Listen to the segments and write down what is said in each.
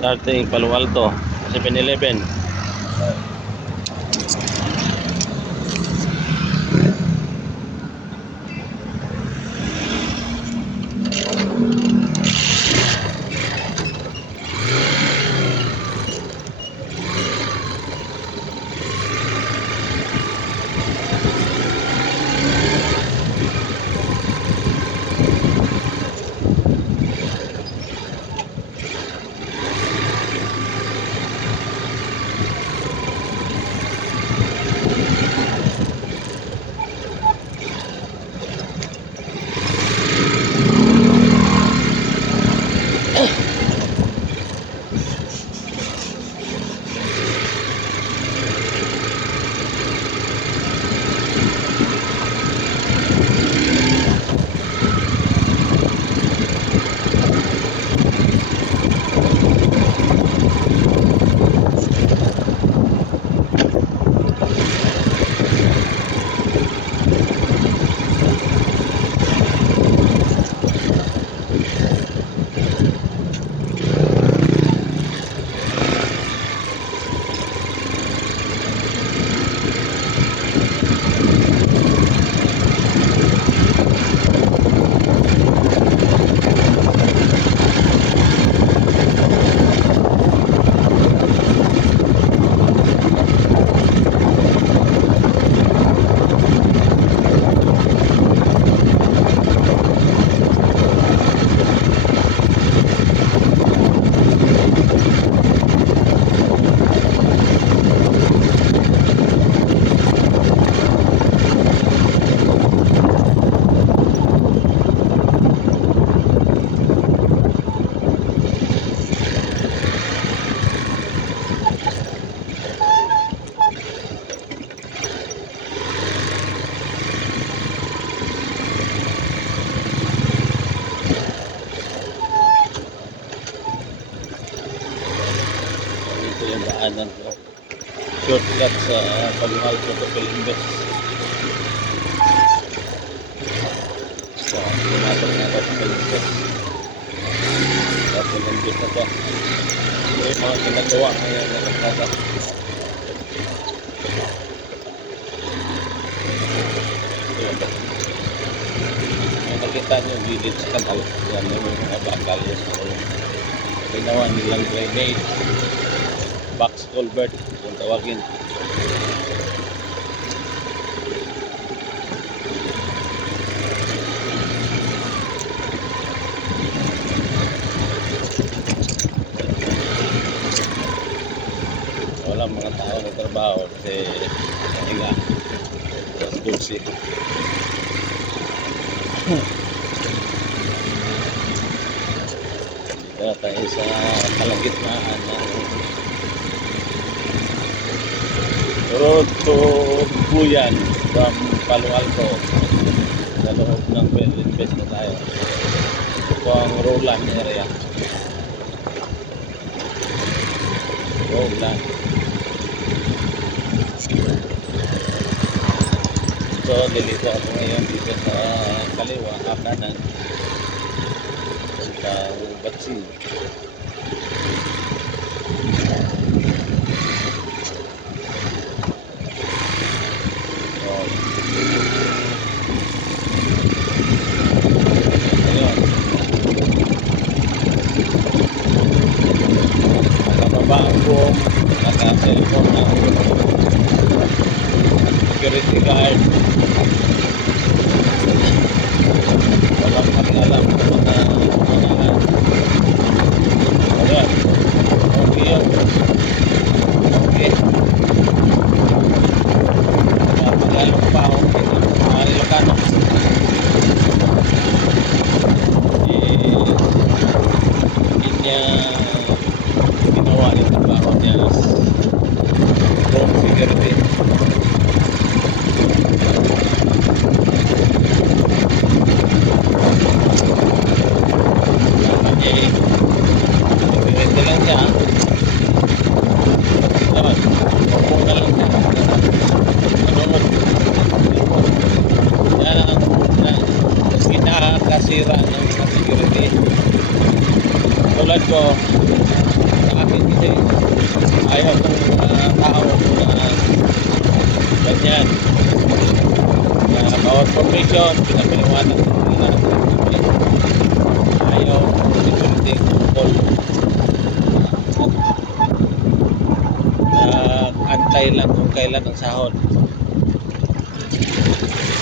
sa ating Palo Alto 7-Eleven. Ito yung daanan ko. Shortcut sa Palo Alto to Pilimbes. So, pumasok na ito sa Pilimbes. Sa Pilimbes na ito. Ito yung mga ginagawa ngayon na nagkata. Ito yung nakita nyo yung gilid sa kanal. Yan yung mga bakal yung ginawa nilang drainage. Box culvert kung tawagin. Walang mga tao na trabaho kasi nahiga sa kursi. Dito na tayo sa kalagitnaan ng road to Buyan from Palo Alto. Sa loob ng Pilimbes na tayo. Ito ang Roland area. Roland. So, lilito ako ngayon dito sa kaliwa, kanan. Puntang Batsi. Nakababa ako, naka-cellphone na security guard. Walang pakialam sa mga ayan. Okay yun. Okay. Pakialam pa ako mga Ilocano. Hindi niya ginawa yung trabaho niya road security. Security lang siya. Dapat, huwag na lang siya. Manunod. Yan ang kinakasira ng security. Tulad ko, ayaw ng tao na ganyan. Bawat formation, pinapaliwanag nila. Ayaw, security call. Antay lang kung kailan ang sahod.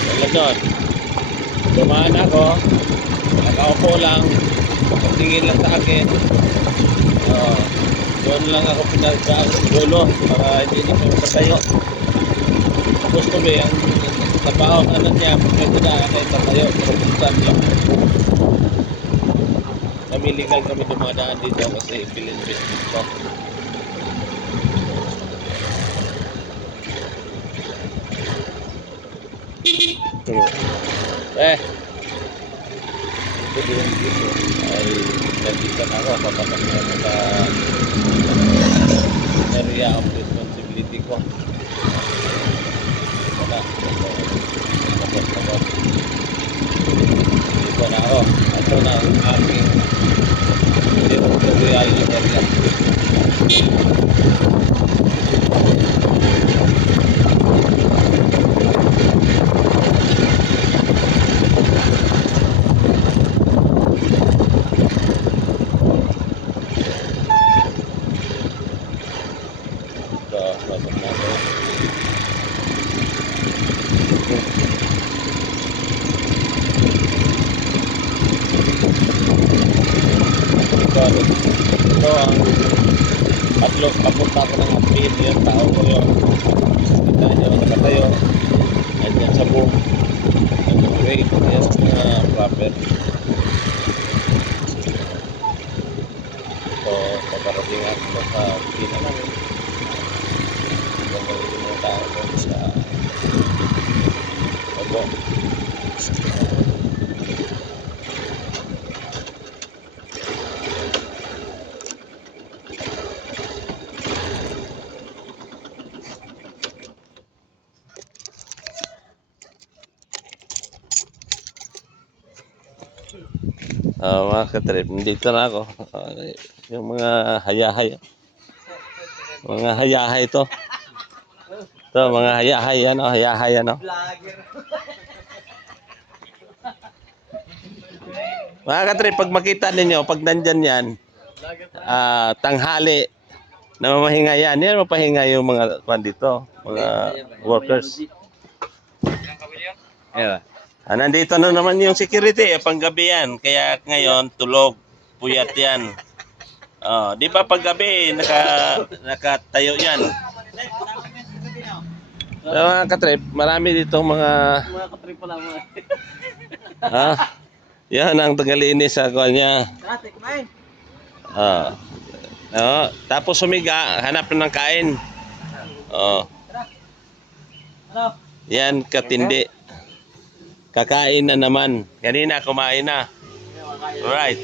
Wala doon. Dumaan ako, nakaupo lang, tingin lang sa akin. Doon lang ako pinagdaan sa dulo para hindi na kami patayo. Gusto ba ang trabaho ano niya, pwede na kayo patayo, pero puntan lang. Kami legal kami dumadaan dito kasi bill-invest dito. Ito yung dito ay nandito na ako papasok na sa area of responsibility ko. Wala. Tapos. Dito na ako. Ito na ang aking territorial area. Pasok na ako. Ito ang patlog papunta ko ng appeal. Yung tao ko yun. Kita nyo nakatayo. Nandiyan sa boom. Wait, yan proper. So, paparating ako sa appeal na namin. Gagawin mo tayo sa obo. Mga katrip, dito na ako. Yung mga hayahay. Mga hayahay to. Ito, mga hayahay, ano, hayahay, ano. Mga katrip, pag makita ninyo, pag nandyan yan, tanghali, na mamahinga yan. Yan, mapahinga yung mga kwan dito, mga workers. Yeah. Nandito na naman yung security, panggabi yan. Kaya ngayon, tulog, puyat yan. Di ba paggabi, nakatayo yan. So, mga katrip, marami dito mga katrip pala mo. Yan ang tagalinis sa kanya. Tapos sumiga, hanap na ng kain. Yan, katindi. Kakain na naman. Kanina, kumain na. Alright.